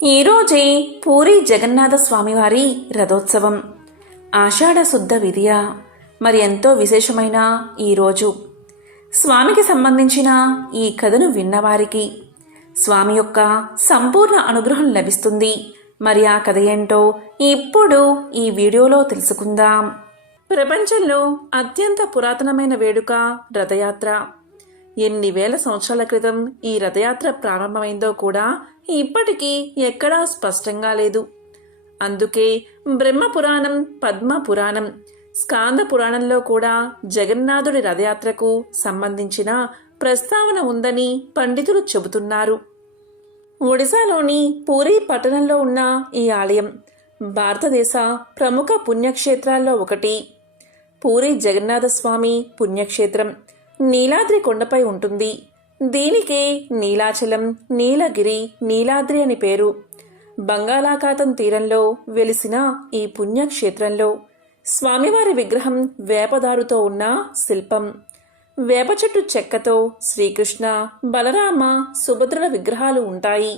ఈరోజే పూరి జగన్నాథ స్వామివారి రథోత్సవం. ఆషాఢ శుద్ధ విధియ. మరి ఎంతో విశేషమైన ఈరోజు స్వామికి సంబంధించిన ఈ కథను విన్నవారికి స్వామి యొక్క సంపూర్ణ అనుగ్రహం లభిస్తుంది. మరి ఆ కథ ఏంటో ఇప్పుడు ఈ వీడియోలో తెలుసుకుందాం. ప్రపంచంలో అత్యంత పురాతనమైన వేడుక రథయాత్ర. ఎన్ని వేల సంవత్సరాల క్రితం ఈ రథయాత్ర ప్రారంభమైందో కూడా ఇప్పటికీ ఎక్కడా స్పష్టంగా లేదు. అందుకే బ్రహ్మ పురాణం, పద్మ పురాణం, స్కాంద పురాణంలో కూడా జగన్నాథుడి రథయాత్రకు సంబంధించిన ప్రస్తావన ఉందని పండితులు చెబుతున్నారు. ఒడిశాలోని పూరీ పట్టణంలో ఉన్న ఈ ఆలయం భారతదేశ ప్రముఖ పుణ్యక్షేత్రాల్లో ఒకటి. పూరీ జగన్నాథ స్వామి పుణ్యక్షేత్రం నీలాద్రి కొండపై ఉంటుంది. దీనికే నీలాచలం, నీలగిరి, నీలాద్రి అని పేరు. బంగాళాఖాతం తీరంలో వెలిసిన ఈ పుణ్యక్షేత్రంలో స్వామివారి విగ్రహం వేపదారుతో ఉన్న శిల్పం. వేప చెట్టు చెక్కతో శ్రీకృష్ణ, బలరామ, సుభద్రుల విగ్రహాలు ఉంటాయి.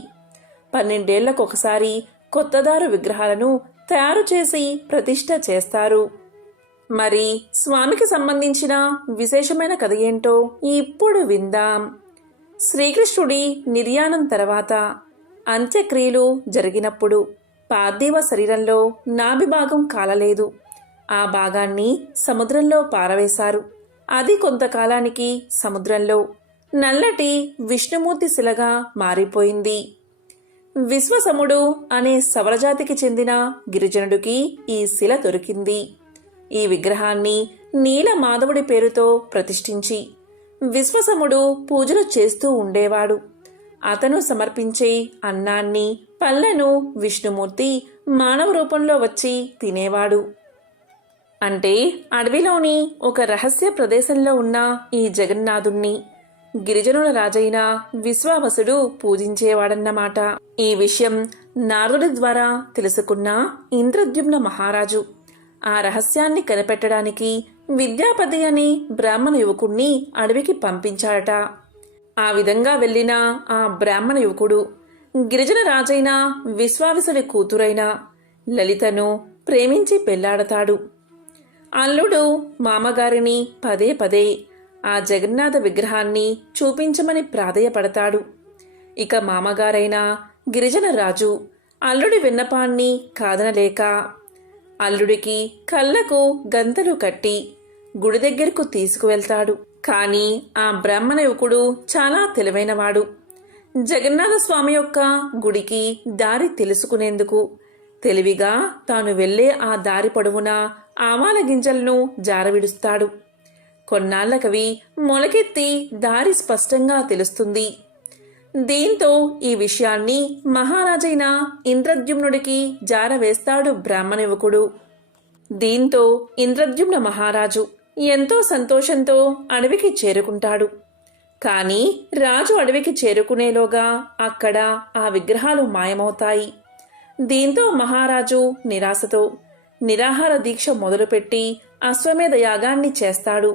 12 ఏళ్లకొకసారి కొత్తదారు విగ్రహాలను తయారు చేసి ప్రతిష్ఠ చేస్తారు. మరి స్వామికి సంబంధించిన విశేషమైన కథ ఏంటో ఇప్పుడు విందాం. శ్రీకృష్ణుడి నిర్యాణం తర్వాత అంత్యక్రియలు జరిగినప్పుడు పార్థివ శరీరంలో నాభి భాగం కాలలేదు. ఆ భాగాన్ని సముద్రంలో పారవేశారు. అది కొంతకాలానికి సముద్రంలో నల్లటి విష్ణుమూర్తి శిలగా మారిపోయింది. విశ్వసముడు అనే సవరజాతికి చెందిన గిరిజనుడికి ఈ శిల దొరికింది. ఈ విగ్రహాన్ని నీలమాధవుడి పేరుతో ప్రతిష్ఠించి విశ్వసముడు పూజలు చేస్తూ ఉండేవాడు. అతను సమర్పించే అన్నాన్ని, పళ్లను విష్ణుమూర్తి మానవ రూపంలో వచ్చి తినేవాడు. అంటే అడవిలోని ఒక రహస్య ప్రదేశంలో ఉన్న ఈ జగన్నాథుణ్ణి గిరిజనుల రాజైన విశ్వావసుడు పూజించేవాడన్నమాట. ఈ విషయం నారదుడి ద్వారా తెలుసుకున్న ఇంద్రద్యుమ్న మహారాజు ఆ రహస్యాన్ని కనిపెట్టడానికి విద్యాపతి అనే బ్రాహ్మణ యువకుణ్ణి అడవికి పంపించాడట. ఆ విధంగా వెళ్లిన ఆ బ్రాహ్మణ యువకుడు గిరిజన రాజైన విశ్వావసుడి కూతురైన లలితను ప్రేమించి పెళ్లాడతాడు. అల్లుడు మామగారిని పదే పదే ఆ జగన్నాథ విగ్రహాన్ని చూపించమని ప్రాధేయపడతాడు. ఇక మామగారైన గిరిజన రాజు అల్లుడి విన్నపాన్ని కాదనలేక అల్లుడికి కళ్ళకు గంతలు కట్టి గుడి దగ్గరకు తీసుకువెళ్తాడు. కాని ఆ బ్రాహ్మణ యువకుడు చాలా తెలివైనవాడు. జగన్నాథ స్వామి యొక్క గుడికి దారి తెలుసుకునేందుకు తెలివిగా తాను వెళ్లే ఆ దారి పొడవునా ఆవాల గింజలను జారవిడుస్తాడు. కొన్నాళ్లకవి మొలకెత్తి దారి స్పష్టంగా తెలుస్తుంది. దీంతో ఈ విషయాన్ని మహారాజైన ఇంద్రద్యుమ్నుడికి జారవేస్తాడు బ్రాహ్మణ యువకుడు. దీంతో ఇంద్రద్యుమ్న మహారాజు ఎంతో సంతోషంతో అడవికి చేరుకుంటాడు. కాని రాజు అడవికి చేరుకునేలోగా అక్కడ ఆ విగ్రహాలు మాయమవుతాయి. దీంతో మహారాజు నిరాశతో నిరాహార దీక్ష మొదలుపెట్టి అశ్వమేధ యాగాన్ని చేస్తాడు.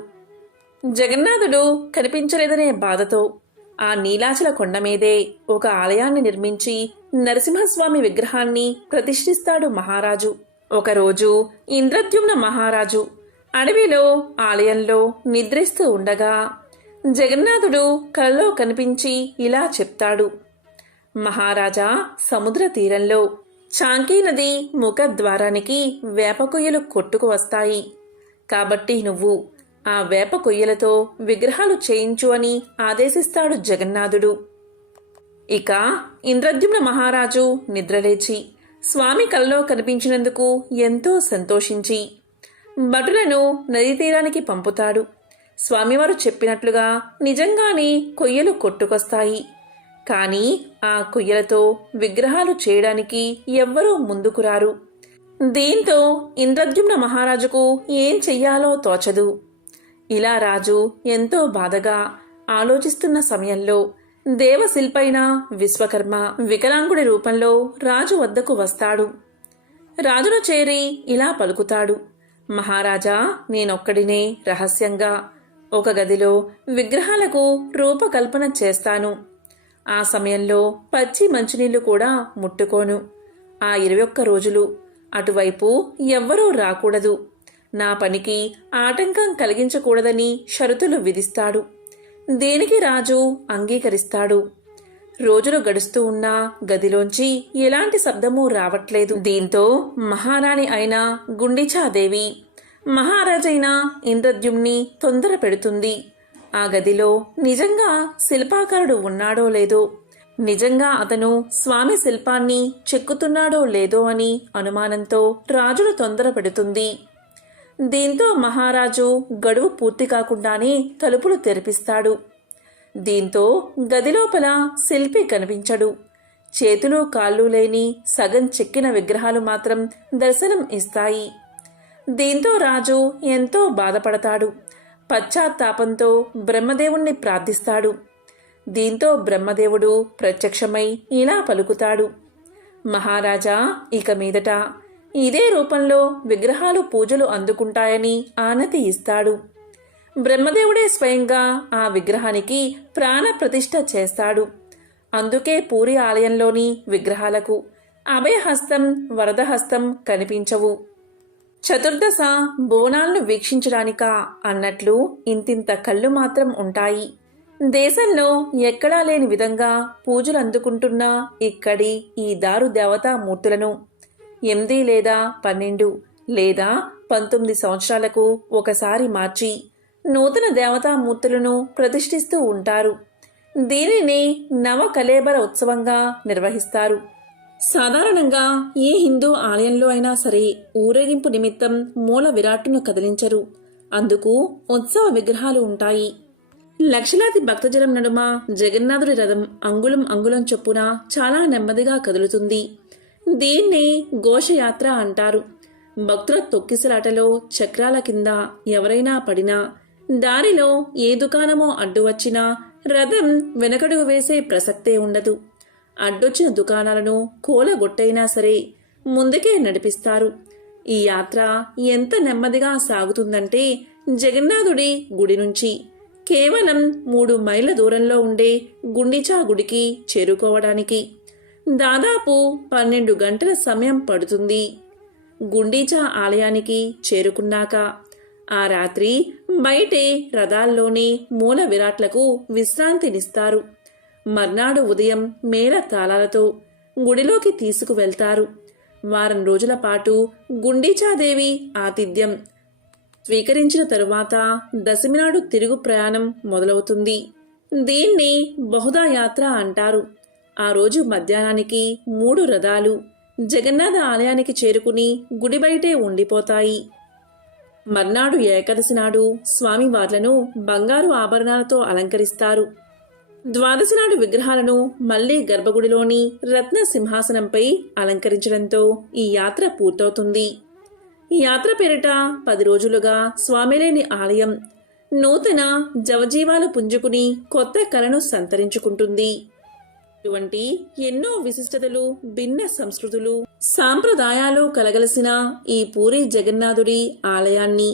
జగన్నాథుడు కనిపించలేదనే బాధతో ఆ నీలాచల కొండ మీదే ఒక ఆలయాన్ని నిర్మించి నరసింహస్వామి విగ్రహాన్ని ప్రతిష్ఠిస్తాడు మహారాజు. ఒకరోజు ఇంద్రద్యుమ్న మహారాజు అడవిలో ఆలయంలో నిద్రిస్తూ ఉండగా జగన్నాథుడు కలలో కనిపించి ఇలా చెప్తాడు: మహారాజా, సముద్ర తీరంలో చాంకీ నది ముఖద్వారానికి వేప కొయ్యలు కొట్టుకు వస్తాయి. కాబట్టి నువ్వు ఆ వేప కొయ్యలతో విగ్రహాలు చేయించు అని ఆదేశిస్తాడు జగన్నాథుడు. ఇక ఇంద్రద్యుమ్న మహారాజు నిద్రలేచి స్వామి కలలో కనిపించినందుకు ఎంతో సంతోషించి భటులను నదీ తీరానికి పంపుతాడు. స్వామివారు చెప్పినట్లుగా నిజంగానే కొయ్యలు కొట్టుకొస్తాయి. కాని ఆ కొయ్యలతో విగ్రహాలు చేయడానికి ఎవ్వరూ ముందుకు రారు. దీంతో ఇంద్రద్యుమ్న మహారాజుకు ఏం చెయ్యాలో తోచదు. ఇలా రాజు ఎంతో బాధగా ఆలోచిస్తున్న సమయంలో దేవశిల్పైన విశ్వకర్మ వికలాంగుడి రూపంలో రాజు వద్దకు వస్తాడు. రాజును చేరి ఇలా పలుకుతాడు: మహారాజా, నేనొక్కడినే రహస్యంగా ఒక గదిలో విగ్రహాలకు రూపకల్పన చేస్తాను. ఆ సమయంలో పచ్చి మంచినీళ్లు కూడా ముట్టుకోను. ఆ 21 రోజులు అటువైపు ఎవ్వరూ రాకూడదు. నా పనికి ఆటంకం కలిగించకూడదని షరతులు విధిస్తాడు. దేనికి రాజు అంగీకరిస్తాడు. రోజులు గడుస్తూ ఉన్నా గదిలోంచి ఎలాంటి శబ్దమూ రావట్లేదు. దీంతో మహారాణి అయిన గుండిచాదేవి మహారాజైన ఇంద్రద్యుమ్ని తొందర పెడుతుంది. ఆ గదిలో నిజంగా శిల్పాకారుడు ఉన్నాడో లేదో, నిజంగా అతను స్వామి శిల్పాన్ని చెక్కుతున్నాడో లేదో అని అనుమానంతో రాజును తొందర పెడుతుంది. దీంతో మహారాజు గడువు పూర్తి కాకుండానే తలుపులు తెరిపిస్తాడు. దీంతో గదిలోపల శిల్పి కనిపించడు. చేతులు కాళ్ళు లేని సగం చెక్కిన విగ్రహాలు మాత్రం దర్శనం ఇస్తాయి. దీంతో రాజు ఎంతో బాధపడతాడు. పశ్చాత్తాపంతో బ్రహ్మదేవుణ్ణి ప్రార్థిస్తాడు. దీంతో బ్రహ్మదేవుడు ప్రత్యక్షమై ఇలా పలుకుతాడు: మహారాజా, ఇక మీదట ఇదే రూపంలో విగ్రహాలు పూజలు అందుకుంటాయని ఆనతి ఇస్తాడు. బ్రహ్మదేవుడే స్వయంగా ఆ విగ్రహానికి ప్రాణ ప్రతిష్ఠ చేస్తాడు. అందుకే పూరి ఆలయంలోని విగ్రహాలకు అభయహస్తం, వరదహస్తం కనిపించవు. చతుర్దశ బోనాలను వీక్షించడానికా అన్నట్లు ఇంతింత కళ్ళు మాత్రం ఉంటాయి. దేశంలో ఎక్కడా లేని విధంగా పూజలు అందుకుంటున్న ఇక్కడి ఈ దారు దేవతా మూర్తులను 8 లేదా 12 లేదా 19 సంవత్సరాలకు ఒకసారి మార్చి నూతన దేవతామూర్తులను ప్రతిష్ఠిస్తూ ఉంటారు. దీనిని నవకళేబర ఉత్సవంగా నిర్వహిస్తారు. సాధారణంగా ఏ హిందూ ఆలయంలో అయినా సరే ఊరేగింపు నిమిత్తం మూల విరాట్టును కదిలించరు. అందుకు ఉత్సవ విగ్రహాలు ఉంటాయి. లక్షలాది భక్తజనం నడుమ జగన్నాథుడి రథం అంగుళం అంగుళం చొప్పున చాలా నెమ్మదిగా కదులుతుంది. దీన్నే ఘోషయాత్ర అంటారు. భక్తుల తొక్కిసలాటలో చక్రాల కింద ఎవరైనా పడినా, దారిలో ఏ దుకాణమో అడ్డు వచ్చినా రథం వెనకడుగు వేసే ప్రసక్తే ఉండదు. అడ్డొచ్చిన దుకాణాలను కూలగొట్టైనా సరే ముందుకే నడిపిస్తారు. ఈ యాత్ర ఎంత నెమ్మదిగా సాగుతుందంటే జగన్నాథుడి గుడి నుంచి కేవలం 3 మైళ్ళ దూరంలో ఉండే గుండిచా గుడికి చేరుకోవడానికి దాదాపు 12 గంటల సమయం పడుతుంది. గుండిచా ఆలయానికి చేరుకున్నాక ఆ రాత్రి బయటే రథాల్లోనే మూల విరాట్లకు విశ్రాంతినిస్తారు. మర్నాడు ఉదయం మేళ తాళాలతో గుడిలోకి తీసుకువెళ్తారు. వారం రోజుల పాటు గుండిచాదేవి ఆతిథ్యం స్వీకరించిన తరువాత దశమి నాడు తిరుగు ప్రయాణం మొదలవుతుంది. దీన్ని బహుదా యాత్ర అంటారు. ఆ రోజు మధ్యాహ్నానికి 3 రథాలు జగన్నాథ ఆలయానికి చేరుకుని గుడి బయటే ఉండిపోతాయి. మర్నాడు ఏకాదశి నాడు స్వామివార్లను బంగారు ఆభరణాలతో అలంకరిస్తారు. ద్వాదశి నాడు విగ్రహాలను మళ్లీ గర్భగుడిలోని రత్న సింహాసనంపై అలంకరించడంతో ఈ యాత్ర పూర్తవుతుంది. ఈ యాత్ర పేరిట 10 రోజులుగా స్వామిలేని ఆలయం నూతన జవజీవాలు పుంజుకుని కొత్త కళను సంతరించుకుంటుంది. ఇటువంటి ఎన్నో విశిష్టతలు, భిన్న సంస్కృతులు, సాంప్రదాయాలు కలగలిసిన ఈ పూరి జగన్నాథుడి ఆలయాన్ని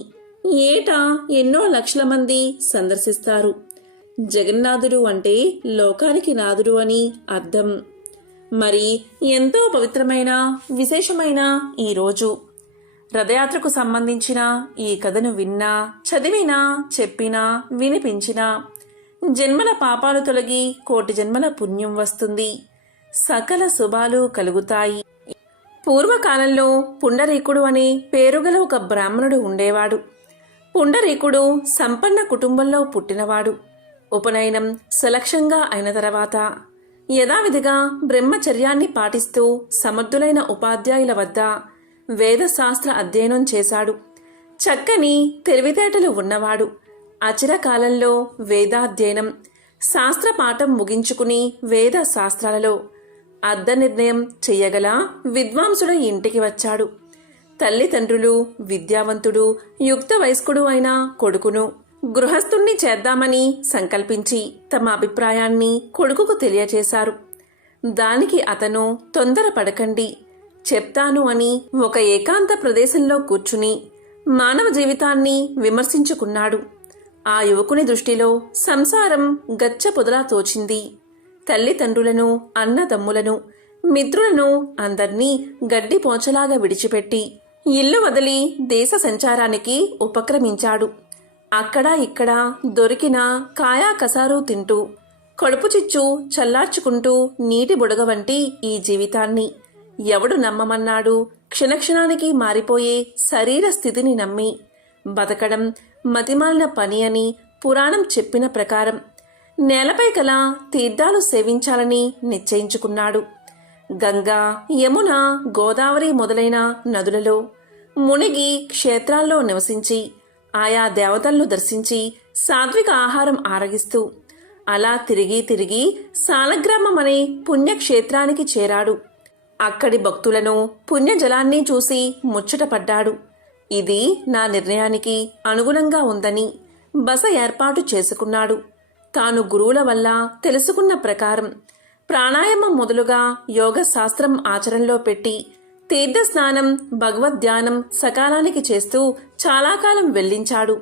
ఏటా ఎన్నో లక్షల మంది సందర్శిస్తారు. జగన్నాథుడు అంటే లోకానికి నాథుడు అని అర్థం. మరి ఎంతో పవిత్రమైన, విశేషమైన ఈ రోజు రథయాత్రకు సంబంధించిన ఈ కథను విన్నా, చదివినా, చెప్పినా, వినిపించినా జన్మల పాపాలు తొలగి కోటి జన్మల పుణ్యం వస్తుంది. సకల శుభాలు కలుగుతాయి. పూర్వకాలంలో పుండరీకుడు అనే పేరుగల ఒక బ్రాహ్మణుడు ఉండేవాడు. పుండరీకుడు సంపన్న కుటుంబంలో పుట్టినవాడు. ఉపనయనం సులక్షంగా అయిన తర్వాత యథావిధిగా బ్రహ్మచర్యాన్ని పాటిస్తూ సమర్థులైన ఉపాధ్యాయుల వద్ద వేదశాస్త్ర అధ్యయనం చేశాడు. చక్కని తెలివితేటలు ఉన్నవాడు. అచిరకాలంలో వేదాధ్యయనం, శాస్త్రపాఠం ముగించుకుని వేద శాస్త్రాలలో అర్ధనిర్ణయం చెయ్యగల విద్వాంసుడు ఇంటికి వచ్చాడు. తల్లిదండ్రులు విద్యావంతుడు, యుక్త వయస్కుడు అయిన కొడుకును గృహస్థుణ్ణి చేద్దామని సంకల్పించి తమ అభిప్రాయాన్ని కొడుకుకు తెలియచేశారు. దానికి అతను తొందరపడకండి, చెప్తాను అని ఒక ఏకాంత ప్రదేశంలో కూర్చుని మానవ జీవితాన్ని విమర్శించుకున్నాడు. ఆ యువకుని దృష్టిలో సంసారం గచ్చ పొదలా తోచింది. తల్లిదండ్రులను, అన్నదమ్ములను, మిత్రులను అందర్నీ గడ్డి పోచలాగా విడిచిపెట్టి ఇల్లు వదిలి దేశ సంచారానికి ఉపక్రమించాడు. అక్కడా ఇక్కడా దొరికిన కాయా కసారు తింటూ, కడుపు చిచ్చు చల్లార్చుకుంటూ నీటి బుడగ వంటి ఈ జీవితాన్ని ఎవడు నమ్మమన్నాడు? క్షణక్షణానికి మారిపోయే శరీర స్థితిని నమ్మి బతకడం మతిమాలిన పని అని పురాణం చెప్పిన ప్రకారం నేలపై కల తీర్థాలు సేవించాలని నిశ్చయించుకున్నాడు. గంగా, యమున, గోదావరి మొదలైన నదులలో మునిగి క్షేత్రాల్లో నివసించి ఆయా దేవతలను దర్శించి సాత్విక ఆహారం ఆరగిస్తూ అలా తిరిగి తిరిగి సాలగ్రామం అనే పుణ్యక్షేత్రానికి చేరాడు. అక్కడి భక్తులను, పుణ్యజలాన్ని చూసి ముచ్చటపడ్డాడు. ఇది నా నిర్ణయానికి అనుగుణంగా ఉందని బస ఏర్పాటు చేసుకున్నాడు. తాను గురువుల వల్ల తెలుసుకున్న ప్రకారం ప్రాణాయామం మొదలుగా యోగ శాస్త్రం ఆచరణలో పెట్టి తీర్థస్నానం, భగవద్ధ్యానం సకాలానికి చేస్తూ చాలా కాలం వెల్లించాడు.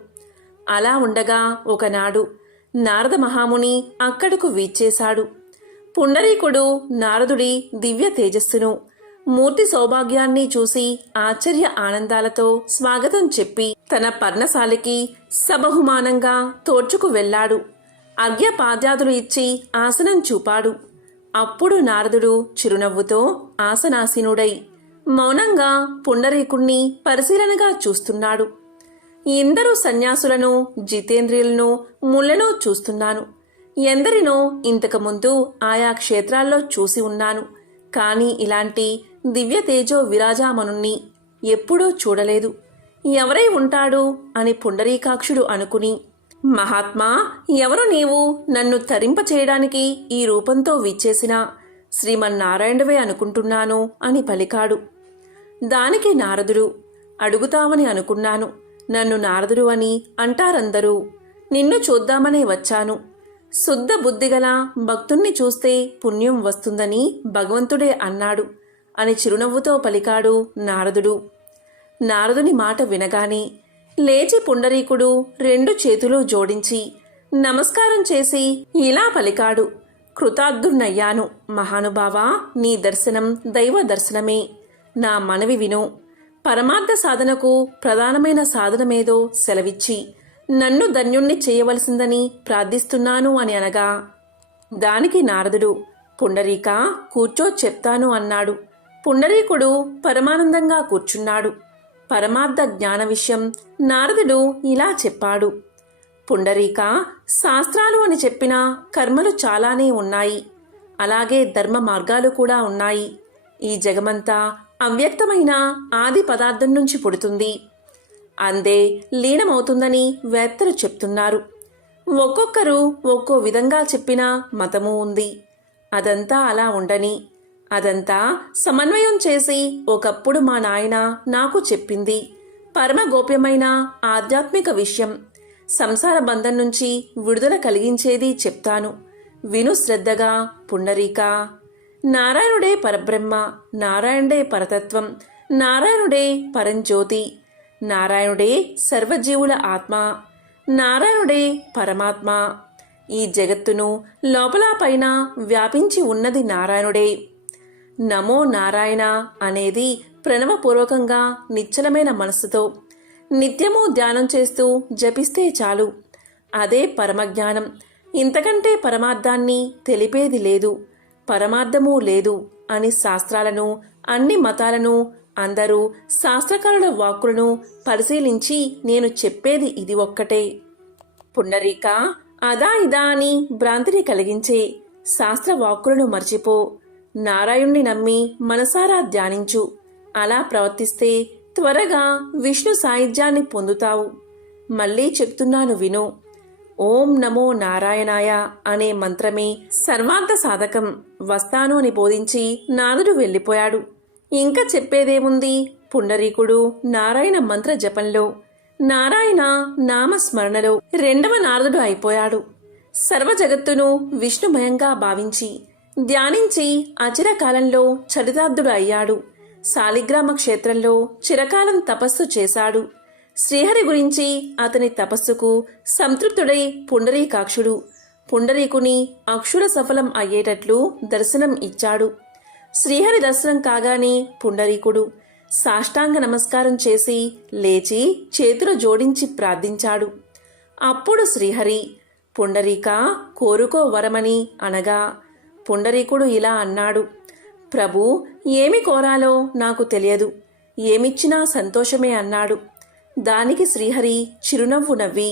అలా ఉండగా ఒకనాడు నారద మహాముని అక్కడకు వీచ్చేశాడు. పుండరీకుడు నారదుడి దివ్య తేజస్సును, మూర్తి సౌభాగ్యాన్ని చూసి ఆశ్చర్య ఆనందాలతో స్వాగతం చెప్పి తన పర్ణశాలికి సబహుమానంగా తోడ్చుకు వెళ్లాడు. అర్ఘ్యపాద్యాదులు ఇచ్చి ఆసనం చూపాడు. అప్పుడు నారదుడు చిరునవ్వుతో ఆసనాసీనుడై మౌనంగా పుండరీకుణ్ణి పరిశీలనగా చూస్తున్నాడు. ఎందరూ సన్యాసులను, జితేంద్రియులను, ముళ్లను చూస్తున్నాను. ఎందరినో ఇంతకుముందు ఆయా క్షేత్రాల్లో చూసి ఉన్నాను. కాని ఇలాంటి దివ్య తేజో విరాజామనుణ్ణి ఎప్పుడూ చూడలేదు. ఎవరై ఉంటాడు అని పుండరీకాక్షుడు అనుకుని, మహాత్మా, ఎవరు నీవు? నన్ను తరింపచేయడానికి ఈ రూపంతో విచ్చేసిన శ్రీమన్నారాయణువే అనుకుంటున్నాను అని పలికాడు. దానికి నారదుడు, అడుగుతామని అనుకున్నాను. నన్ను నారదుడు అని అంటారందరూ. నిన్ను చూద్దామనే వచ్చాను. శుద్ధ బుద్ధిగల భక్తుణ్ణి చూస్తే పుణ్యం వస్తుందని భగవంతుడే అన్నాడు అని చిరునవ్వుతో పలికాడు నారదుడు. నారదుని మాట వినగానే లేచి పుండరీకుడు 2 చేతులు జోడించి నమస్కారం చేసి ఇలా పలికాడు. కృతార్థుణ్ణయ్యాను మహానుభావా, నీ దర్శనం దైవ దర్శనమే. నా మనవి విను. పరమార్థ సాధనకు ప్రధానమైన సాధనమేదో సెలవిచ్చి నన్ను ధన్యుణ్ణి చేయవలసిందని ప్రార్థిస్తున్నాను అని అనగా, దానికి నారదుడు, పుండరీక కూర్చో చెప్తాను అన్నాడు. పుండరీకుడు పరమానందంగా కూర్చున్నాడు. పరమార్థ జ్ఞాన విషయం నారదుడు ఇలా చెప్పాడు. పుండరీక, శాస్త్రాలు అని చెప్పిన కర్మలు చాలానే ఉన్నాయి. అలాగే ధర్మ మార్గాలు కూడా ఉన్నాయి. ఈ జగమంతా అవ్యక్తమైన ఆది పదార్థం నుంచి పుడుతుంది. అందే లీనమవుతుందని వేత్తలు చెప్తున్నారు. ఒక్కొక్కరు ఒక్కో విధంగా చెప్పిన మతము ఉంది. అదంతా అలా ఉండని, అదంతా సమన్వయం చేసి ఒకప్పుడు మా నాయన నాకు చెప్పింది పరమ గోప్యమైన ఆధ్యాత్మిక విషయం. సంసార బంధం నుంచి విడుదల కలిగించేది చెప్తాను. విను శ్రద్ధగా పుండరీక. నారాయణుడే పరబ్రహ్మ, నారాయణుడే పరతత్వం, నారాయణుడే పరంజ్యోతి, నారాయణుడే సర్వజీవుల ఆత్మ, నారాయణుడే పరమాత్మ. ఈ జగత్తును లోపల పైన వ్యాపించి ఉన్నది నారాయణుడే. నమో నారాయణ అనేది ప్రణవపూర్వకంగా నిశ్చలమైన మనస్సుతో నిత్యము ధ్యానం చేస్తూ జపిస్తే చాలు. అదే పరమజ్ఞానం. ఇంతకంటే పరమార్థాన్ని తెలిపేది లేదు, పరమార్థమూ లేదు అని శాస్త్రాలను, అన్ని మతాలను, అందరూ శాస్త్రకారుల వాక్కులను పరిశీలించి నేను చెప్పేది ఇది ఒక్కటే. పుండరీక, అదా ఇదా అని భ్రాంతిని కలిగించే శాస్త్ర వాక్కులను మర్చిపో. నారాయణ్ణి నమ్మి మనసారా ధ్యానించు. అలా ప్రవర్తిస్తే త్వరగా విష్ణు సాయుధ్యాన్ని పొందుతావు. మళ్ళీ చెప్తున్నాను విను. ఓం నమో నారాయణాయ అనే మంత్రమే సర్వార్థ సాధకం. వస్తాను అని బోధించి నారదుడు వెళ్ళిపోయాడు. ఇంకా చెప్పేదేముంది? పుండరీకుడు నారాయణ మంత్ర జపంలో, నారాయణ నామస్మరణలో 2వ నారదుడు అయిపోయాడు. సర్వ జగత్తును విష్ణుమయంగా భావించి ధ్యానించి అచిరకాలంలో చరితార్థుడు అయ్యాడు. శాలిగ్రామ క్షేత్రంలో చిరకాలం తపస్సు చేశాడు. శ్రీహరి గురించి అతని తపస్సుకు సంతృప్తుడై పుండరీకాక్షుడు పుండరీకుని అక్షుర సఫలం అయ్యేటట్లు దర్శనం ఇచ్చాడు. శ్రీహరి దర్శనం కాగానే పుండరీకుడు సాష్టాంగ నమస్కారం చేసి లేచి చేతులు జోడించి ప్రార్థించాడు. అప్పుడు శ్రీహరి, పుండరీక, కోరుకో వరమని అనగా పుండరీకుడు ఇలా అన్నాడు: ప్రభూ, ఏమి కోరాలో నాకు తెలియదు, ఏమిచ్చినా సంతోషమే అన్నాడు. దానికి శ్రీహరి చిరునవ్వు నవ్వి,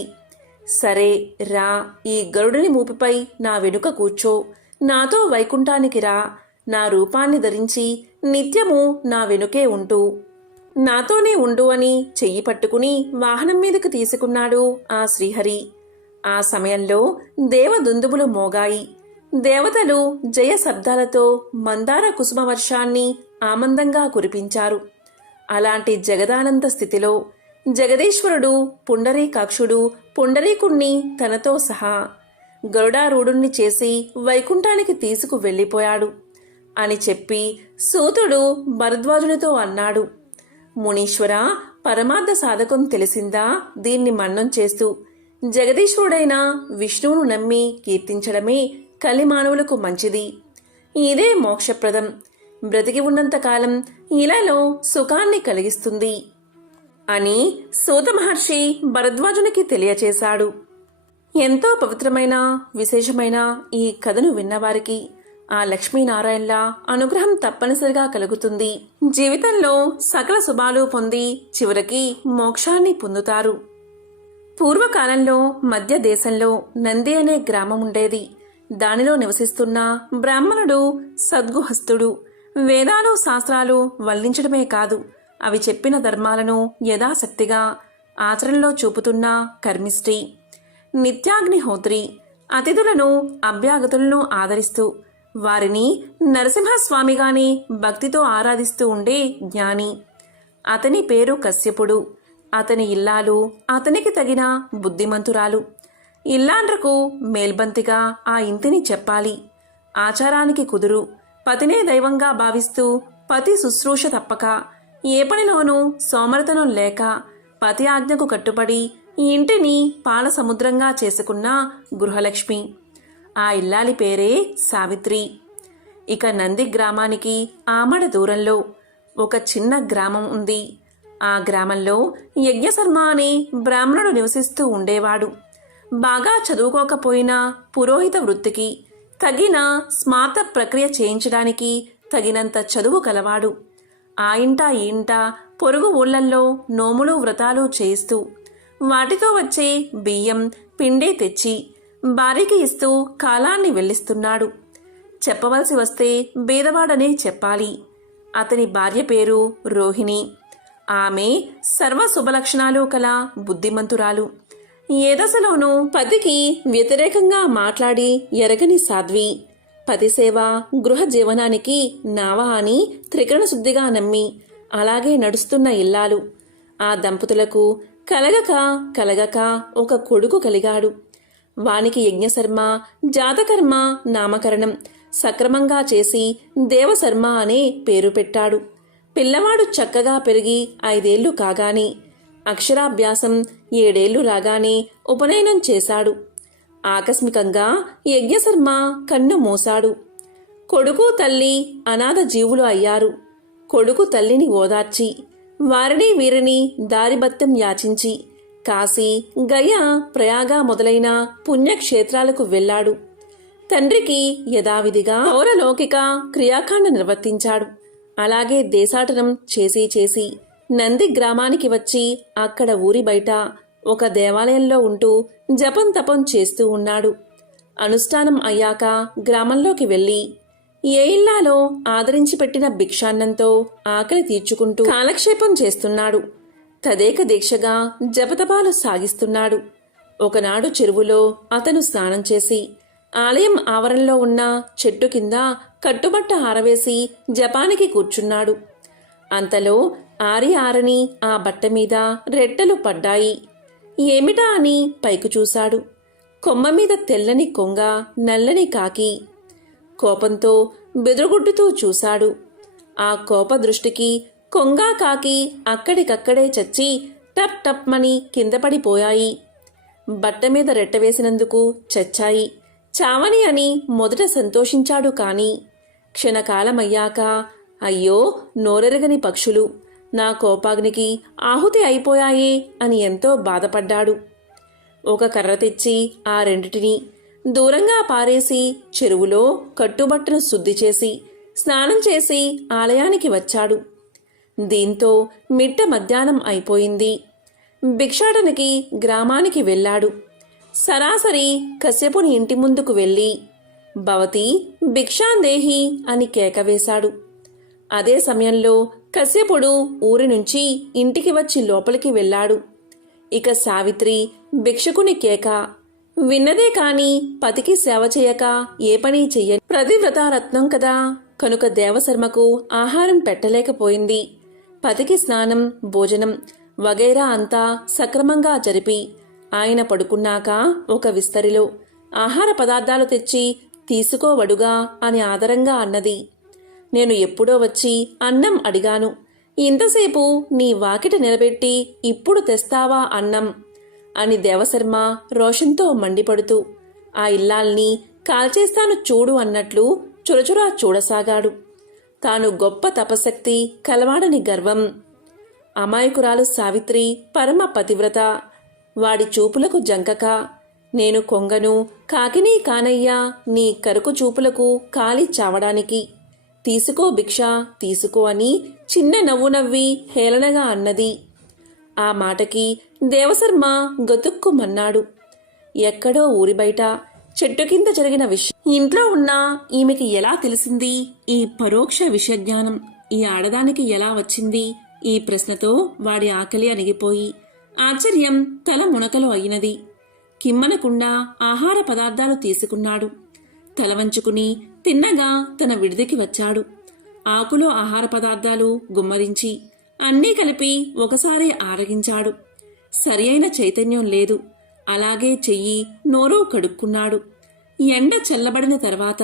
సరే రా, ఈ గరుడిని మూపిపై నా వెనుక కూర్చో, నాతో వైకుంఠానికి రా, నా రూపాన్ని ధరించి నిత్యము నా వెనుకే ఉంటూ నాతోనే ఉండు అని చెయ్యి పట్టుకుని వాహనం మీదకు తీసుకున్నాడు ఆ శ్రీహరి. ఆ సమయంలో దేవదుందుబులు మోగాయి. దేవతలు జయ శబ్దాలతో మందార కుసుమ వర్షాన్ని ఆనందంగా కురిపించారు. అలాంటి జగదానంద స్థితిలో జగదీశ్వరుడు పుండరీకాక్షుడు పుండరీకుణ్ణి తనతో సహా గరుడారూఢుణ్ణి చేసి వైకుంఠానికి తీసుకు వెళ్ళిపోయాడు అని చెప్పి సూతుడు భరద్వాజునితో అన్నాడు: మునీశ్వర, పరమార్థ సాధకం తెలిసిందా? దీన్ని మన్నం చేస్తూ జగదీశ్వరుడైన విష్ణువును నమ్మి కీర్తించడమే కలిమానవులకు మంచిది. ఇదే మోక్షప్రదం. బ్రతికి ఉన్నంతకాలం ఇలాలో సుఖాన్ని కలిగిస్తుంది అని సూత మహర్షి భరద్వాజునికి తెలియచేశాడు. ఎంతో పవిత్రమైన విశేషమైన ఈ కథను విన్నవారికి ఆ లక్ష్మీనారాయణల అనుగ్రహం తప్పనిసరిగా కలుగుతుంది. జీవితంలో సకల శుభాలు పొంది చివరికి మోక్షాన్ని పొందుతారు. పూర్వకాలంలో మధ్య దేశంలో నంది అనే గ్రామం ఉండేది. దానిలో నివసిస్తున్న బ్రాహ్మణుడు సద్గుహస్థుడు. వేదాలు శాస్త్రాలు వల్లించడమే కాదు, అవి చెప్పిన ధర్మాలను యథాశక్తిగా ఆచరణలో చూపుతున్న కర్మిష్టి, నిత్యాగ్నిహోత్రి, అతిథులను అభ్యాగతులను ఆదరిస్తూ వారిని నరసింహస్వామిగానే భక్తితో ఆరాధిస్తూ ఉండే జ్ఞాని. అతని పేరు కశ్యపుడు. అతని ఇల్లాలు అతనికి తగిన బుద్ధిమంతురాలు. ఇల్లాండ్రకు మేల్బంతిగా ఆ ఇంటిని చెప్పాలి. ఆచారానికి కుదురు. పతినే దైవంగా భావిస్తూ పతి శుశ్రూష తప్పక, ఏ పనిలోనూ సోమరతనం లేక పతి ఆజ్ఞకు కట్టుబడి ఈ ఇంటిని పాల సముద్రంగా చేసుకున్న గృహలక్ష్మి. ఆ ఇల్లాలి పేరే సావిత్రి. ఇక నంది గ్రామానికి ఆమడ దూరంలో ఒక చిన్న గ్రామం ఉంది. ఆ గ్రామంలో యజ్ఞశర్మ అనే బ్రాహ్మణుడు నివసిస్తూ ఉండేవాడు. బాగా చదువుకోకపోయినా పురోహిత వృత్తికి తగిన స్మార్త ప్రక్రియ చేయించడానికి తగినంత చదువు కలవాడు. ఆ ఇంట ఈ ఇంట పొరుగు ఊళ్ళల్లో నోములు వ్రతాలు చేయిస్తూ వాటితో వచ్చే బియ్యం పిండే తెచ్చి భార్యకి ఇస్తూ కాలాన్ని వెళ్ళిస్తున్నాడు. చెప్పవలసి వస్తే బీదవాడనే చెప్పాలి. అతని భార్య పేరు రోహిణి. ఆమె సర్వ శుభలక్షణాలు కల బుద్ధిమంతురాలు. ఏ దశలోనూ పతికి వ్యతిరేకంగా మాట్లాడి ఎరగని సాధ్వి. పతిసేవ గృహ జీవనానికి నావా అని త్రికరణ శుద్ధిగా నమ్మి అలాగే నడుస్తున్న ఇల్లాలు. ఆ దంపతులకు కలగక ఒక కొడుకు కలిగాడు. వానికి యజ్ఞశర్మ జాతకర్మ నామకరణం సక్రమంగా చేసి దేవశర్మ అనే పేరు పెట్టాడు. పిల్లవాడు చక్కగా పెరిగి 5 ఏళ్లు కాగానే, అక్షరాభ్యాసం 7 ఏళ్లు రాగానే ఉపనయనం చేశాడు. ఆకస్మికంగా యజ్ఞశర్మ కన్ను మూశాడు. కొడుకు తల్లి అనాథ జీవులు అయ్యారు. కొడుకు తల్లిని ఓదార్చి వారిని వీరిని దారిభత్యం యాచించి కాశీ, గయ, ప్రయాగ మొదలైన పుణ్యక్షేత్రాలకు వెళ్ళాడు. తండ్రికి యథావిధిగా పౌరలౌకిక క్రియాకాండ నిర్వర్తించాడు. అలాగే దేశాటనం చేసి నంది గ్రామానికి వచ్చి అక్కడ ఊరి బయట ఒక దేవాలయంలో ఉంటూ జపం తపం చేస్తూ ఉన్నాడు. అనుష్ఠానం అయ్యాక గ్రామంలోకి వెళ్ళి ఏ ఇల్లాలో ఆదరించి పెట్టిన భిక్షాన్నంతో ఆకలి తీర్చుకుంటూ కాలక్షేపం చేస్తున్నాడు. తదేక దీక్షగా జపతపాలు సాగిస్తున్నాడు. ఒకనాడు చెరువులో అతను స్నానం చేసి ఆలయం ఆవరణలో ఉన్న చెట్టు కింద కట్టుబట్ట ఆరవేసి జపానికి కూర్చున్నాడు. అంతలో ఆరని ఆ బట్ట మీద రెట్టలు పడ్డాయి. ఏమిటా అని పైకి చూశాడు. కొమ్మ మీద తెల్లని కొంగ, నల్లని కాకి. కోపంతో బెదురుగుడ్డుతూ చూశాడు. ఆ కోప దృష్టికి కొంగా కాకి అక్కడికక్కడే చచ్చి టప్ టప్ మని కింద పడిపోయాయి. బట్ట మీద రెట్టవేసినందుకు చచ్చాయి. చావని అని మొదట సంతోషించాడు. కాని క్షణకాలమయ్యాక అయ్యో నోరెరగని పక్షులు నా కోపాగ్నికి ఆహుతి అయిపోయాయే అని ఎంతో బాధపడ్డాడు. ఒక కర్ర తెచ్చి ఆ రెండిటిని దూరంగా పారేసి చెరువులో కట్టుబట్టను శుద్ధి చేసి స్నానం చేసి ఆలయానికి వచ్చాడు. దీంతో మిట్ట మధ్యాహ్నం అయిపోయింది. భిక్షాటనకి గ్రామానికి వెళ్ళాడు. సరాసరి కశ్యపుని ఇంటి ముందుకు వెళ్ళి భవతి భిక్షాందేహి అని కేకవేశాడు. అదే సమయంలో కశ్యపుడు ఊరి నుంచి ఇంటికి వచ్చి లోపలికి వెళ్ళాడు. ఇక సావిత్రి భిక్షకుని కేక విన్నదే కాని పతికి సేవ చేయక ఏ పని చెయ్యని ప్రతివ్రతారత్నం కదా, కనుక దేవశర్మకు ఆహారం పెట్టలేకపోయింది. పతికి స్నానం భోజనం వగైరా అంతా సక్రమంగా జరిపి ఆయన పడుకున్నాక ఒక విస్తరిలో ఆహార పదార్థాలు తెచ్చి తీసుకోవడుగా అని ఆదరంగా అన్నది. నేను ఎప్పుడో వచ్చి అన్నం అడిగాను, ఇంతసేపు నీ వాకిట నిలబెట్టి ఇప్పుడు తెస్తావా అన్నం అని దేవశర్మ రోషంతో మండిపడుతూ ఆ ఇల్లాల్ని కాల్చేస్తాను చూడు అన్నట్లు చురచురా చూడసాగాడు. తాను గొప్ప తపశక్తి కలవాడని గర్వం. అమాయకురాలు సావిత్రి పరమ పతివ్రత. వాడి చూపులకు జంకక నేను కొంగను కాకినీ కానయ్యా నీ కరుకు చూపులకు కాలి చావడానికి, తీసుకో భిక్ష తీసుకో అని చిన్న నవ్వు నవ్వి హేళనగా అన్నది. ఆ మాటకి దేవశర్మ గతుక్కుమన్నాడు. ఎక్కడో ఊరి బయట చెట్టు కింద జరిగిన విషయం ఇంట్లో ఉన్న ఈమెకి ఎలా తెలిసింది? ఈ పరోక్ష విషజ్ఞానం ఈ ఆడదానికి ఎలా వచ్చింది? ఈ ప్రశ్నతో వాడి ఆకలి అణిగిపోయి ఆశ్చర్యం తల మునకలు అయినది. కిమ్మనకుండా ఆహార పదార్థాలు తీసుకున్నాడు. తల వంచుకుని తిన్నగా తన విడిదికి వచ్చాడు. ఆకులో ఆహార పదార్థాలు గుమ్మరించి అన్నీ కలిపి ఒకసారి ఆరగించాడు. సరి అయిన చైతన్యం లేదు. అలాగే చెయ్యి నోరు కడుక్కున్నాడు. ఎండ చల్లబడిన తర్వాత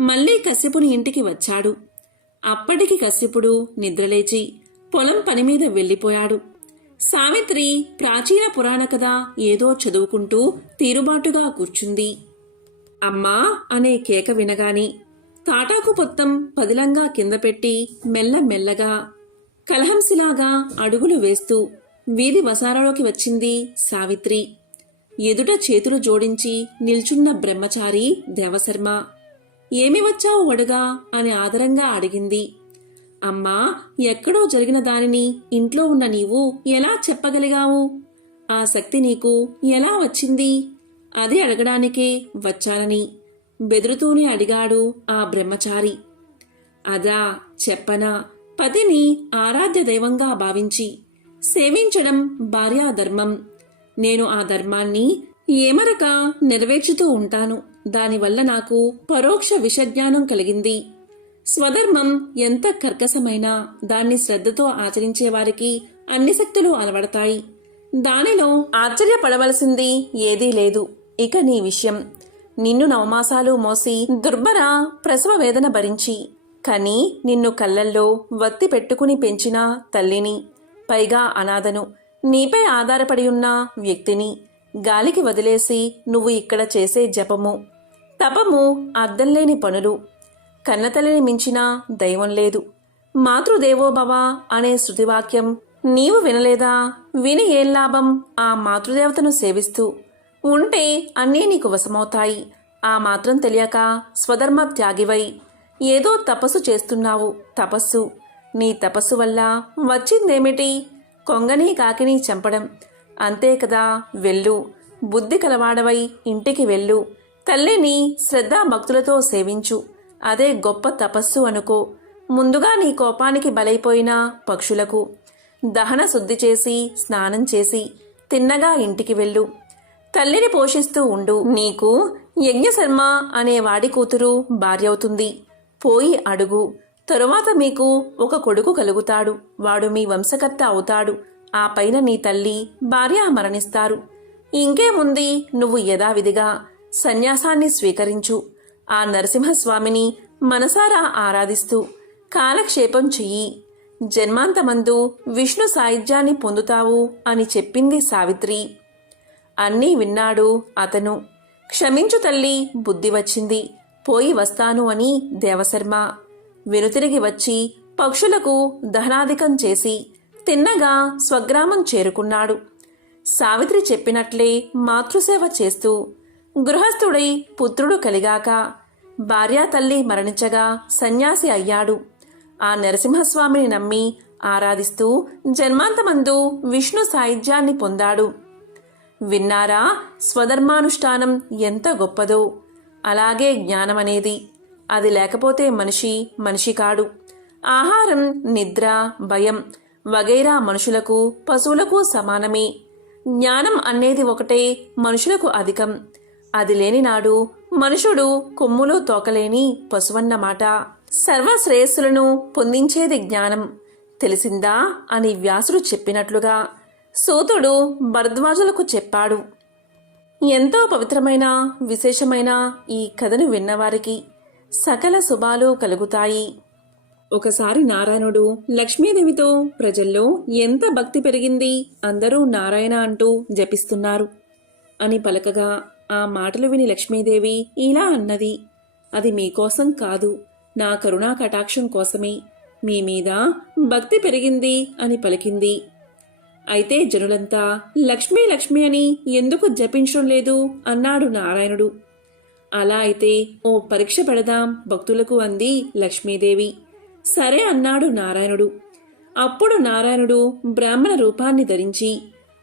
మళ్లీ కశ్యపుని ఇంటికి వచ్చాడు. అప్పటికి కశ్యపుడు నిద్రలేచి పొలం పనిమీద వెళ్ళిపోయాడు. సావిత్రి ప్రాచీన పురాణ కథ ఏదో చదువుకుంటూ తీరుబాటుగా కూర్చుంది. అమ్మా అనే కేక వినగాని తాటాకు పొత్తం పదిలంగా కింద పెట్టి మెల్లమెల్లగా కలహంసిలాగా అడుగులు వేస్తూ వీధి వసారాలోకి వచ్చింది సావిత్రి. ఎదుట చేతులు జోడించి నిల్చున్న బ్రహ్మచారి దేవశర్మ. ఏమి వచ్చావు వడుగా అని ఆదరంగా అడిగింది. అమ్మా, ఎక్కడో జరిగిన దానిని ఇంట్లో ఉన్న నీవు ఎలా చెప్పగలిగావు? ఆ శక్తి నీకు ఎలా వచ్చింది? అది అడగడానికే వచ్చానని బెదురుతూనే అడిగాడు ఆ బ్రహ్మచారి. అదా చెప్పనా, పతిని ఆరాధ్య దైవంగా భావించి సేవించడం భార్యాధర్మం. నేను ఆ ధర్మాన్ని ఏమరక నెరవేర్చుతూ ఉంటాను. దానివల్ల నాకు పరోక్ష విషజ్ఞానం కలిగింది. స్వధర్మం ఎంత కర్కశమైనా దాన్ని శ్రద్ధతో ఆచరించేవారికి అన్ని శక్తులు అలవడతాయి. దానిలో ఆశ్చర్యపడవలసింది ఏదీ లేదు. ఇక నీ విషయం, నిన్ను నవమాసాలు మోసి దుర్భర ప్రసవ వేదన భరించి కని నిన్ను కళ్ళల్లో వత్తి పెట్టుకుని పెంచిన తల్లిని, పైగా అనాథను, నీపై ఆధారపడి ఉన్న వ్యక్తిని గాలికి వదిలేసి నువ్వు ఇక్కడ చేసే జపము తపము అర్థంలేని పనులు. కన్నతల్లిని మించిన దైవం లేదు. మాతృదేవోభవ అనే శృతివాక్యం నీవు వినలేదా? విని ఏం లాభం? ఆ మాతృదేవతను సేవిస్తూ ఉంటే అన్నీ నీకు వశమవుతాయి. ఆ మాత్రం తెలియక స్వధర్మ త్యాగివై ఏదో తపస్సు చేస్తున్నావు. తపస్సు, నీ తపస్సు వల్ల వచ్చిందేమిటి? కొంగని కాకిని చంపడం. అంతే కదా. వెళ్ళు, బుద్ధి కలవాడవై ఇంటికి వెళ్ళు. తల్లిని శ్రద్ధాభక్తులతో సేవించు. అదే గొప్ప తపస్సు అనుకో. ముందుగా నీ కోపానికి బలైపోయిన పక్షులకు దహన శుద్ధి చేసి స్నానం చేసి తిన్నగా ఇంటికి వెళ్ళు. తల్లిని పోషిస్తూ ఉండు. నీకు యజ్ఞశర్మ అనే వాడి కూతురు భార్య అవుతుంది. పోయి అడుగు. తరువాత మీకు ఒక కొడుకు కలుగుతాడు. వాడు మీ వంశకర్త అవుతాడు. ఆ పైన నీ తల్లి భార్య మరణిస్తారు. ఇంకేముంది, నువ్వు యథావిధిగా సన్యాసాన్ని స్వీకరించు. ఆ నరసింహస్వామిని మనసారా ఆరాధిస్తూ కాలక్షేపం చెయ్యి. జన్మాంతమందు విష్ణు సాయుధ్యాన్ని పొందుతావు అని చెప్పింది సావిత్రి. అన్నీ విన్నాడు అతను. క్షమించు తల్లి, బుద్ధి వచ్చింది, పోయి వస్తాను అని దేవశర్మ వెనుతిరిగి వచ్చి పక్షులకు దహనాధికం చేసి తిన్నగా స్వగ్రామం చేరుకున్నాడు. సావిత్రి చెప్పినట్లే మాతృసేవ చేస్తూ గృహస్థుడై పుత్రుడు కలిగాక భార్యా తల్లి మరణించగా సన్యాసి అయ్యాడు. ఆ నరసింహస్వామిని నమ్మి ఆరాధిస్తూ జన్మాంతమందు విష్ణు సాయుధ్యాన్ని పొందాడు. విన్నారా? స్వధర్మానుష్ఠానం ఎంత గొప్పదో. అలాగే జ్ఞానమనేది. అది లేకపోతే మనిషి కాడు. ఆహారం, నిద్ర, భయం వగైరా మనుషులకు పశువులకు సమానమే. జ్ఞానం అనేది ఒకటే మనుషులకు అధికం. అది లేని నాడు మనుషుడు కొమ్ములో తోకలేని పశువన్నమాట. సర్వశ్రేయస్సులను పొందించేది జ్ఞానం. తెలిసిందా అని వ్యాసుడు చెప్పినట్లుగా సూతుడు భరద్వాజులకు చెప్పాడు. ఎంతో పవిత్రమైన విశేషమైన ఈ కథను విన్నవారికి సకల శుభాలు కలుగుతాయి. ఒకసారి నారాయణుడు లక్ష్మీదేవితో ప్రజల్లో ఎంత భక్తి పెరిగింది, అందరూ నారాయణ అంటూ జపిస్తున్నారు అని పలకగా ఆ మాటలు విని లక్ష్మీదేవి ఇలా అన్నది, అది మీకోసం కాదు, నా కరుణా కటాక్షం కోసమే. మీ మీద భక్తి పెరిగింది అని పలికింది. అయితే జనులంతా లక్ష్మీ లక్ష్మి అని ఎందుకు జపించడం లేదు అన్నాడు నారాయణుడు. అలా అయితే ఓ పరీక్ష పెడదాం భక్తులకు అంది లక్ష్మీదేవి. సరే అన్నాడు నారాయణుడు. అప్పుడు నారాయణుడు బ్రాహ్మణ రూపాన్ని ధరించి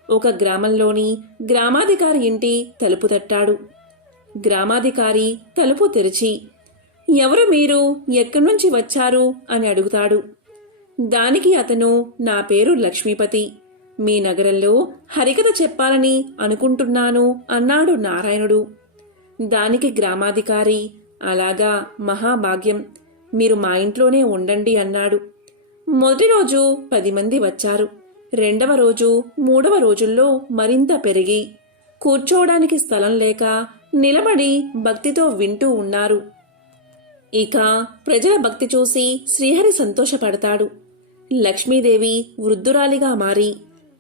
ఒక గ్రామంలోని గ్రామాధికారి ఇంటి తలుపు తట్టాడు. గ్రామాధికారి తలుపు తెరిచి, ఎవరు మీరు, ఎక్కడి నుంచి వచ్చారు అని అడుగుతాడు. దానికి అతను, నా పేరు లక్ష్మీపతి, మీ నగరంలో హరికథ చెప్పాలని అనుకుంటున్నాను అన్నాడు నారాయణుడు. దానికి గ్రామాధికారి, అలాగా, మహాభాగ్యం, మీరు మా ఇంట్లోనే ఉండండి అన్నాడు. మొదటి రోజు 10 మంది వచ్చారు. రెండవ రోజు, మూడవ రోజుల్లో మరింత పెరిగి కూర్చోవడానికి స్థలం లేక నిలబడి భక్తితో వింటూ ఉన్నారు. ఇక ప్రజల భక్తి చూసి శ్రీహరి సంతోషపడతాడు. లక్ష్మీదేవి వృద్ధురాలిగా మారి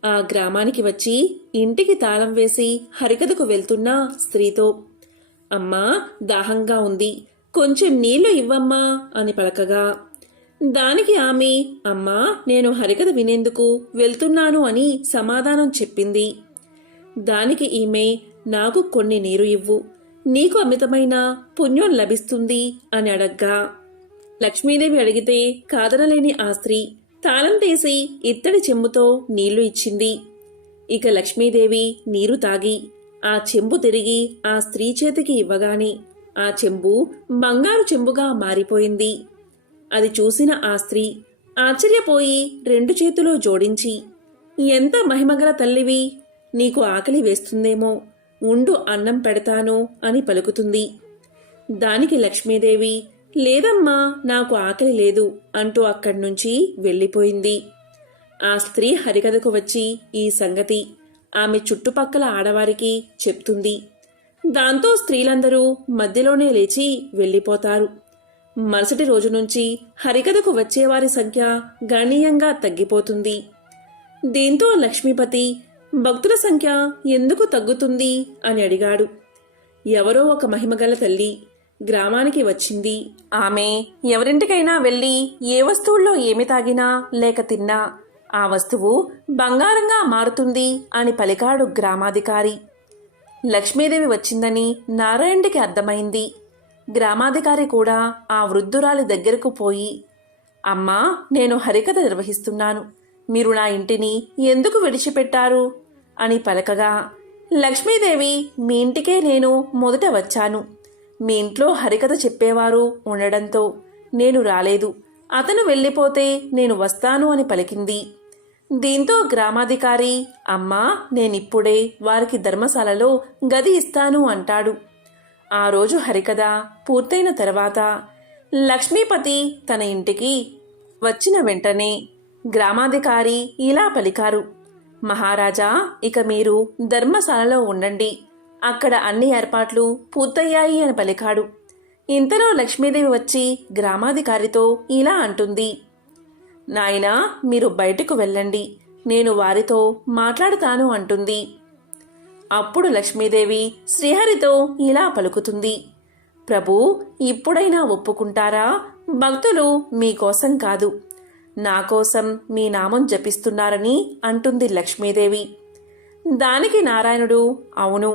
ఆ గ్రామానికి వచ్చి ఇంటికి తాళం వేసి హరికథకు వెళ్తున్న స్త్రీతో, అమ్మా, దాహంగా ఉంది, కొంచెం నీళ్లు ఇవ్వమ్మా అని పలకగా దానికి ఆమె, అమ్మా, నేను హరికథ వినేందుకు వెళ్తున్నాను అని సమాధానం చెప్పింది. దానికి ఈమె, నాకు కొన్ని నీరు ఇవ్వు, నీకు అమితమైన పుణ్యం లభిస్తుంది అని అడగ్గా లక్ష్మీదేవి అడిగితే కాదనలేని ఆ స్త్రీ తాళం తీసి ఇత్తడి చెంబుతో నీళ్లు ఇచ్చింది. ఇక లక్ష్మీదేవి నీరు తాగి ఆ చెంబు తిరిగి ఆ స్త్రీ చేతికి ఇవ్వగానే ఆ చెంబు బంగారు చెంబుగా మారిపోయింది. అది చూసిన ఆ స్త్రీ ఆశ్చర్యపోయి 2 చేతులు జోడించి, ఎంత మహిమగల తల్లివి, నీకు ఆకలి వేస్తుందేమో, ఉండు అన్నం పెడతాను అని పలుకుతుంది. దానికి లక్ష్మీదేవి, లేదమ్మా, నాకు ఆకలి లేదు అంటూ అక్కడి నుంచి వెళ్ళిపోయింది. ఆ స్త్రీ హరికథకు వచ్చి ఈ సంగతి ఆమె చుట్టుపక్కల ఆడవారికి చెప్తుంది. దాంతో స్త్రీలందరూ మధ్యలోనే లేచి వెళ్ళిపోతారు. మరుసటి రోజు నుంచి హరికథకు వచ్చేవారి సంఖ్య గణనీయంగా తగ్గిపోతుంది. దీంతో లక్ష్మీపతి, భక్తుల సంఖ్య ఎందుకు తగ్గుతుంది అని అడిగాడు. ఎవరో ఒక మహిమగల తల్లి గ్రామానికి వచ్చింది. ఆమె ఎవరింటికైనా వెళ్ళి ఏ వస్తువుల్లో ఏమి తాగినా లేక తిన్నా ఆ వస్తువు బంగారంగా మారుతుంది అని పలికాడు గ్రామాధికారి. లక్ష్మీదేవి వచ్చిందని నారాయణుడికి అర్థమైంది. గ్రామాధికారి కూడా ఆ వృద్ధురాలి దగ్గరకు పోయి, అమ్మా, నేను హరికథ నిర్వహిస్తున్నాను, మీరు నా ఇంటిని ఎందుకు విడిచిపెట్టారు అని పలకగా లక్ష్మీదేవి, మీ ఇంటికే నేను మొదట వచ్చాను, మీ ఇంట్లో హరికథ చెప్పేవారు ఉండడంతో నేను రాలేదు, అతను వెళ్ళిపోతే నేను వస్తాను అని పలికింది. దీంతో గ్రామాధికారి, అమ్మా, నేనిప్పుడే వారికి ధర్మశాలలో గది ఇస్తాను అంటాడు. ఆ రోజు హరికథ పూర్తయిన తర్వాత లక్ష్మీపతి తన ఇంటికి వచ్చిన వెంటనే గ్రామాధికారి ఇలా పలికారు, మహారాజా, ఇక మీరు ధర్మశాలలో ఉండండి, అక్కడ అన్ని ఏర్పాట్లు పూర్తయ్యాయి అని పలికాడు. ఇంతలో లక్ష్మీదేవి వచ్చి గ్రామాధికారితో ఇలా అంటుంది, నాయనా, మీరు బయటకు వెళ్ళండి, నేను వారితో మాట్లాడుతాను అంటుంది. అప్పుడు లక్ష్మీదేవి శ్రీహరితో ఇలా పలుకుతుంది. ప్రభూ, ఇప్పుడైనా ఒప్పుకుంటారా? భక్తులు మీకోసం కాదు, నా కోసం మీ నామం జపిస్తున్నారని అంటుంది లక్ష్మీదేవి. దానికి నారాయణుడు, అవును,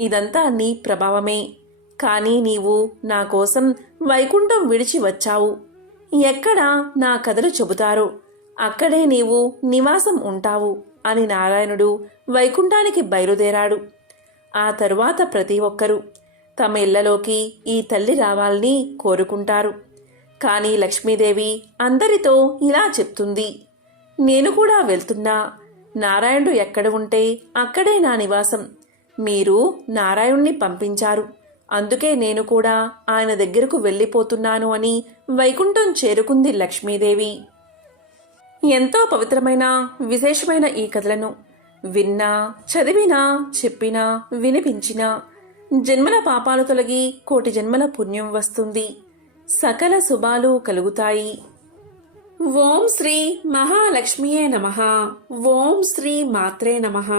ఇదంతా నీ ప్రభావమే. కానీ నీవు నా కోసం వైకుంఠం విడిచి వచ్చావు. ఎక్కడ నా కథలు చెబుతారో అక్కడే నీవు నివాసం ఉంటావు అని నారాయణుడు వైకుంఠానికి బయలుదేరాడు. ఆ తరువాత ప్రతి ఒక్కరూ తమ ఇళ్లలోకి ఈ తల్లి రావాలని కోరుకుంటారు. కానీ లక్ష్మీదేవి అందరితో ఇలా చెప్తుంది, నేను కూడా వెళ్తున్నా. నారాయణుడు ఎక్కడ ఉంటే అక్కడే నా నివాసం. మీరు నారాయణుణ్ణి పంపించారు, అందుకే నేను కూడా ఆయన దగ్గరకు వెళ్ళిపోతున్నాను అని వైకుంఠం చేరుకుంది లక్ష్మీదేవి. ఎంతో పవిత్రమైన విశేషమైన ఈ కథలను విన్నా, చదివినా, చెప్పినా, వినిపించినా జన్మల పాపాలు తొలగి కోటి జన్మల పుణ్యం వస్తుంది, సకల శుభాలు కలుగుతాయి. ఓం శ్రీ మహాలక్ష్మియే నమః. ఓం శ్రీ మాత్రే నమః.